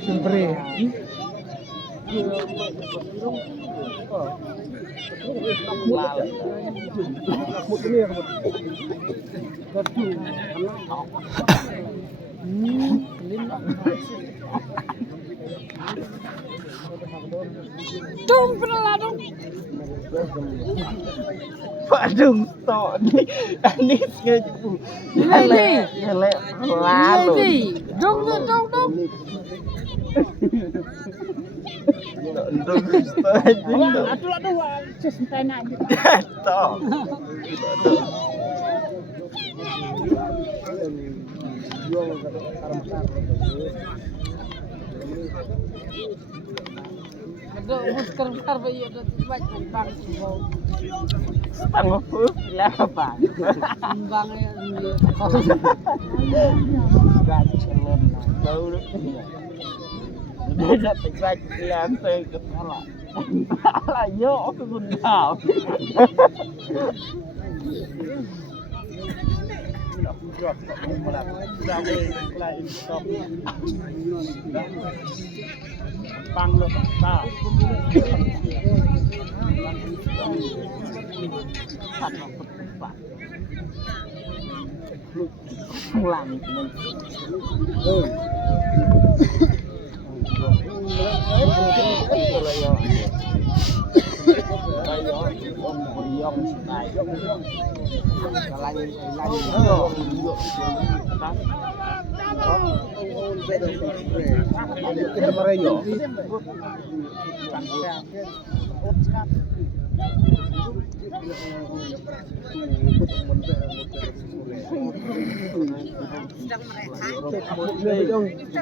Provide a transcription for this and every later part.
Siyempre. Padung tok anis ngeju. Lele lalu. Dong. Ndung aja. Aduh, sesentai aja. Tok. Aduh, muskar bayi ada banyak bang. Setengah lah bang. Bang ya. Gacelon bau dia. Dia dapat gaji lantai kepala. Kepala yo aku bundau. Bang lo tak. Pulang teman.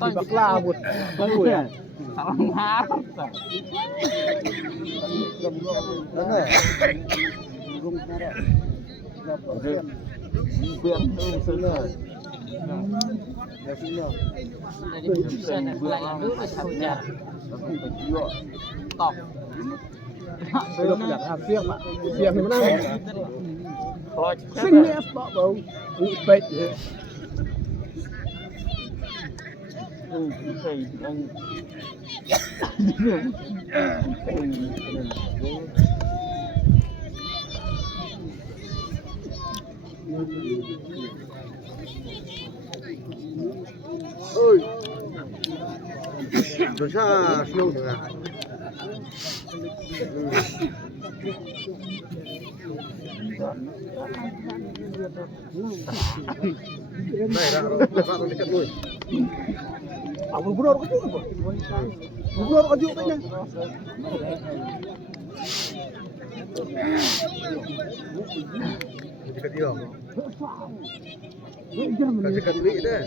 Baklabut. Bagus ya. Salam harus. Biar dulu sana. Bisa ada pelayan dulu saja. Top. Belum lihat hasil Pak. Siang di mana? Kalau Sini ya Pak bau. Ini baik ya. Oi. Dosa slow tengah. Aku benar kau juga, benar kau juga kan? Dekat dia. Dekat beli dah.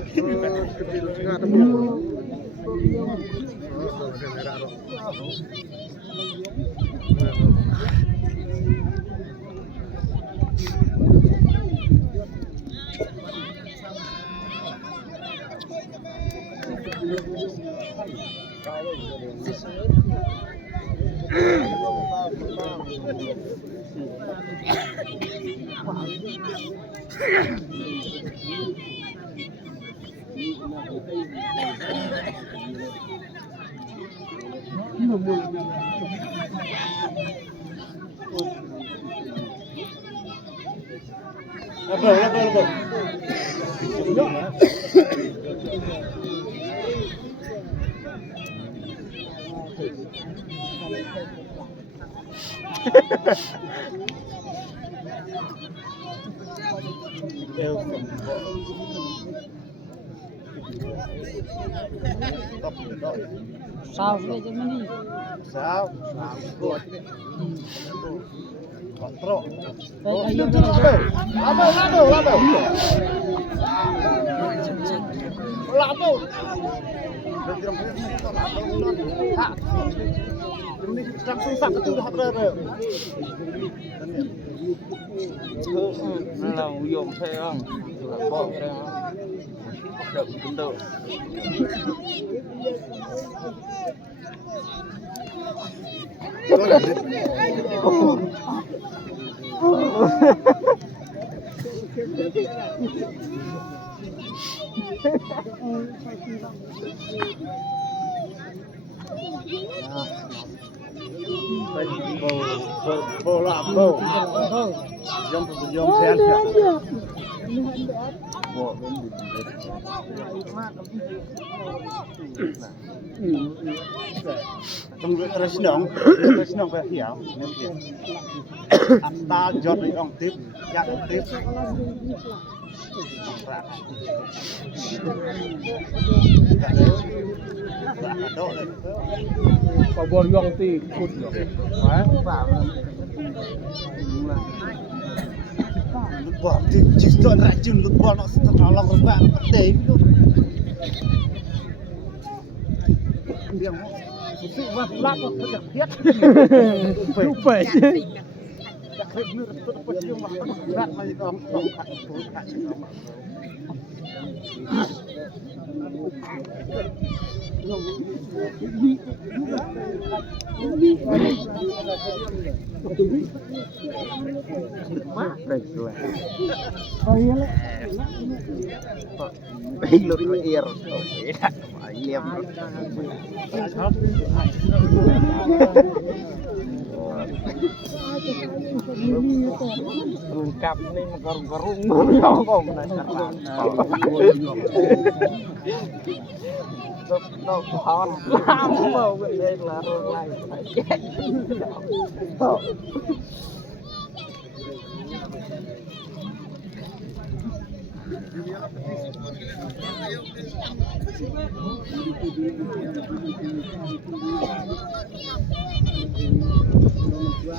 Kecil tengah temu. Apa? Sao aja meni. Sao. Kontrol. Ayo. Lado. Langsung sakit tuh hadrah. là dùng xe không là con xe hoạt động cũng được Bola bo. Jom sehat. Tunggu terus dong phải hiểu nên kiểu ta giọt đi ông tiếp nhặt tiếp có buồn yong thì cút được đấy lúc bỏ thì chỉ toàn ra chừng lúc bỏ nó lòng các bạn để luôn điểm sự vật lắc nó đặc thiết lúc phải đặc biệt như là tôi có chiêu mà đặt mà nó lengkap nih garung-garung kok penasaran. Nó hot lắm mà bên đây là rồi lại phải chết.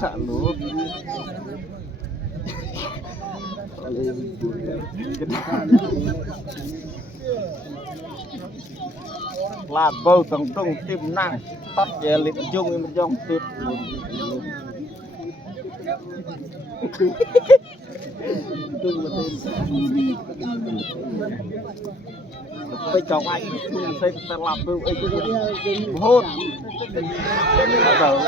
Salut. Là bầu tầng trung tim năng tắt về liệt dung mình trong tuyệt bây giờ anh mình sẽ làm bầu ấy hôn bắt đầu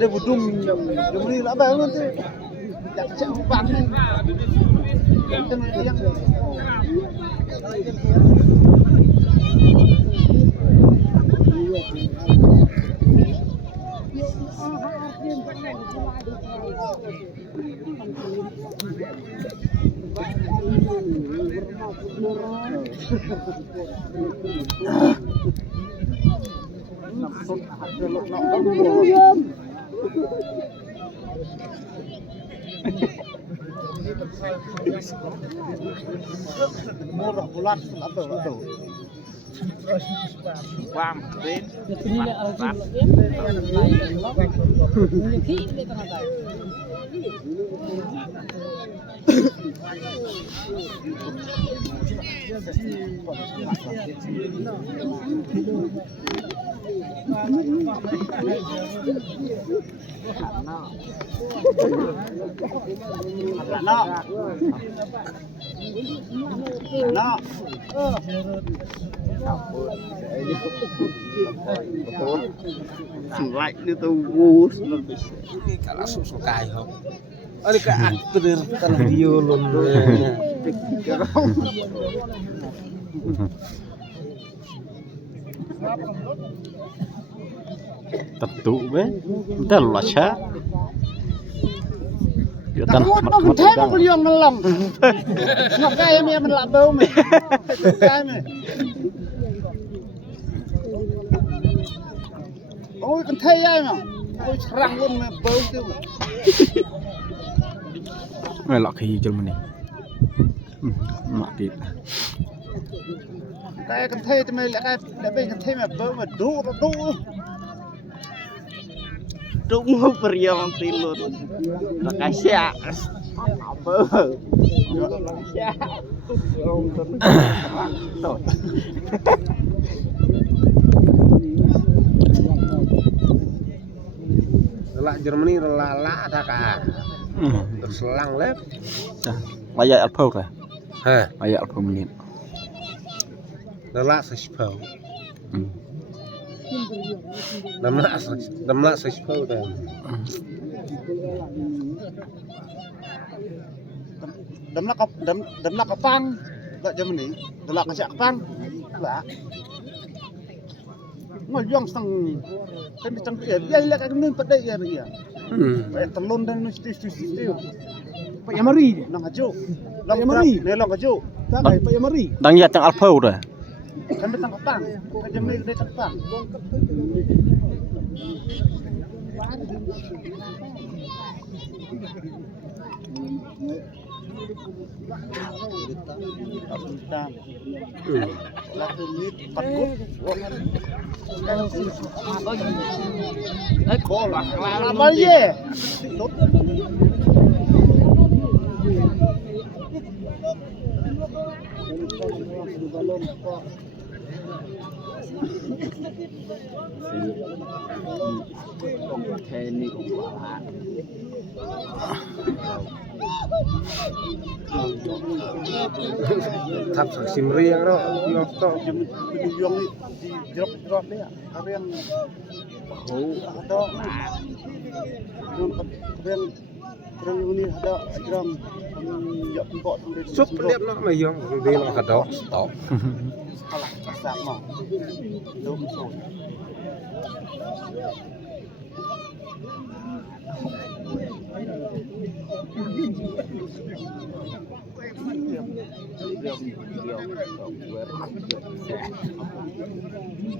đây một trung giống như đã béo luôn thế đặt chạm vàng chân tiếng murah bulat atau Quam đến lại như tàu vô cả là sụp cài không ada ke aktor kan video luôn tentu be udah lah sya ya tan nó không thấy nó liền nó lầm nó cái em mình làm đâu mày cái mày ôi con thấy ai mà ôi răng luôn mà bơm tiêu mày lọ khi cho mình đi mặc kịp đây con thấy thì mày lại để bên con thấy mà bơm mà đủ Tunggu periang tilur makasih ya apa Relak Germany relala tak kah terselang lep layak alpau kah ha layak alpau menit relak sespau đâm lại sấy phơi đây đấm lắc pang gak jam ni delak kasak pang lah ngoi yong sang kan sang ya ila ka nun padai ya ya telon dan mesti Pak Yamari nang ajo long Yamari ne long ajo tak Pak Yamari đang nhặt trong alpha rồi kan betang pang ka jam ni de pang Laku mit pakut apa ye thắp sáng sim riêng đó yong to yong ni di drop dia apa yang ada yang kerang ini ada kerang ya pembok sup lihat nó mà yong đi nó cả đó stop kalah masak mau dum so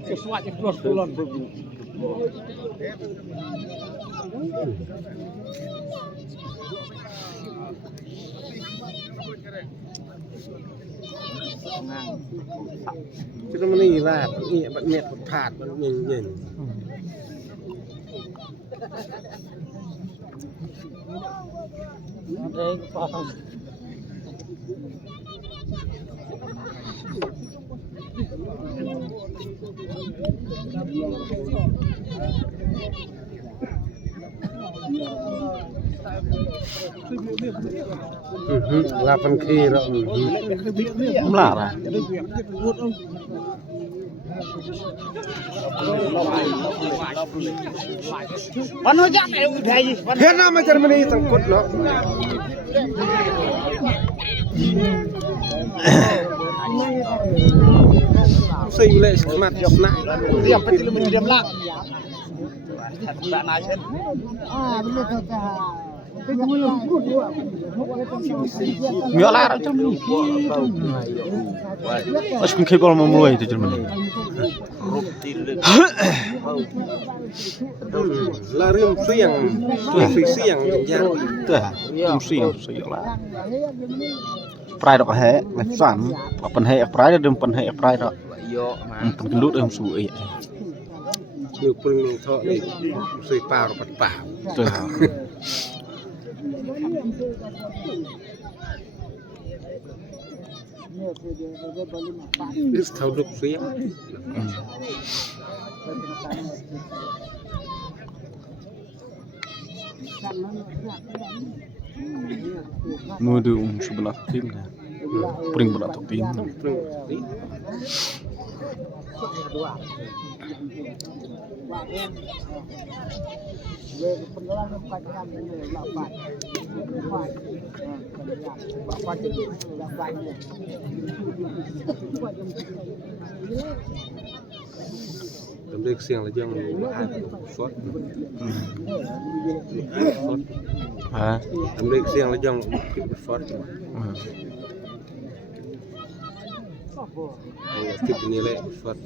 sesuatu keluar bulan chứ nó này là nhẹ bạn nhẹ một thạt bạn nhìn nhìn Đây có là phần khi đó không lạ à Văn hóa chắc này thầy gì? hết năm mà Germany thằng cốt nó sinh lệ mặt nặng Diam peti lu diam lak. Tak naik. nhớ lại đó trong này ở trong khi còn mà mùi thì chúng mình là riêng xiềng tuổi xiềng dạng tuh trong xiềng là prai đó hệ là sản phần hệ prai đó đừng phần hệ prai đó phần lút đừng sủi nhiều phương thọ này xây pào bật bảo tuh ít thâu đục xiềng mua được sebelah tim lah pring berat tim tầm đây xiềng là dân hai suất hả tầm đây xiềng là dân suất kịp nilai suất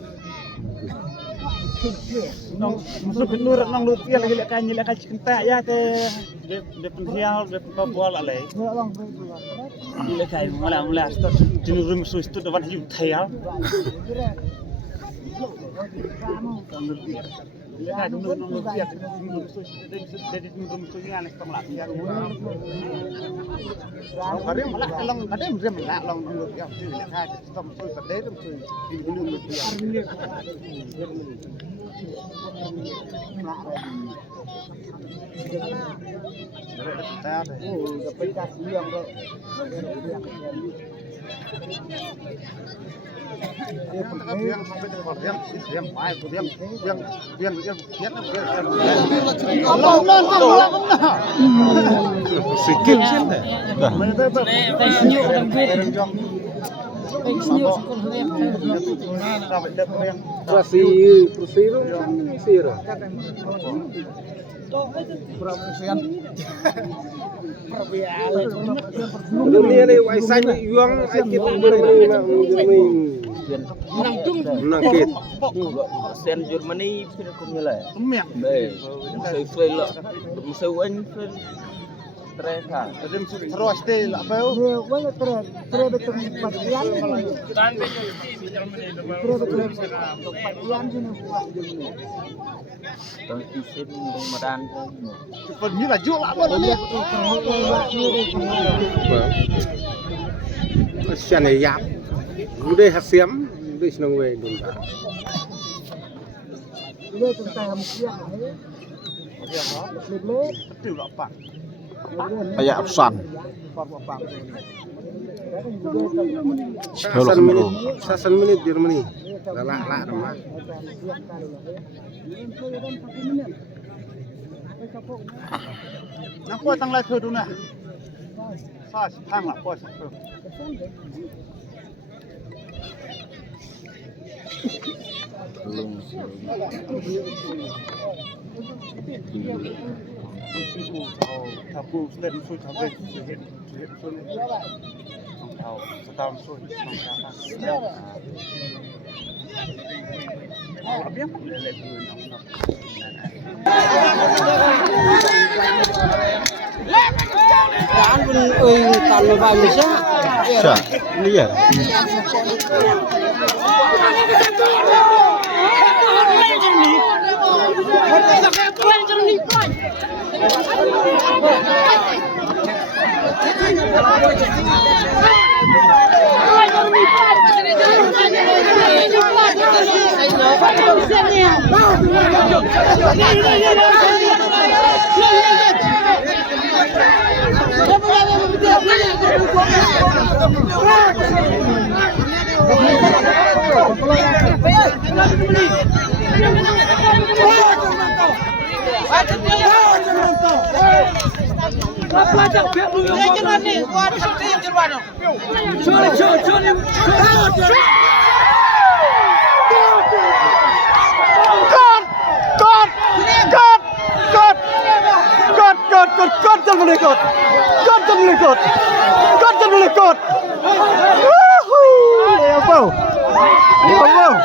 Masuk ke nur nang lut ya lagi lek cinta ya te de pensial de papua la lek. Lek kai mula start tinu rum so stu de van hiu thayal. Ya dum nang lut ya de rum so ya lek tong la ya. Ada malah long ada rem la long nang lut ya tu lek kai tong so ta de so di rum lut ya. Sikit sih deh. Senyuk lembut. Senyuk sekolah lem. Sen Germany phim cũng như là Mẹ. đây xây lợ xây anh tre thả Terus deh lah bau. Tông đi xem đông mà đan thôi Phần như là jual lah bau ni. Xe này giáp đây hạt xém đây nông về đồn cả Betul lah pak. Kayak absan. sasan menit Germany lạ mà Nampak tang lai tu na. Sa thang lah pos. belum Tabu sudah disui sampai sihir suni. Tahu setahun sui. Apa yang lelak dulu nak. Kan pun kalau bagus ya. Sa, lihat. Woohoo!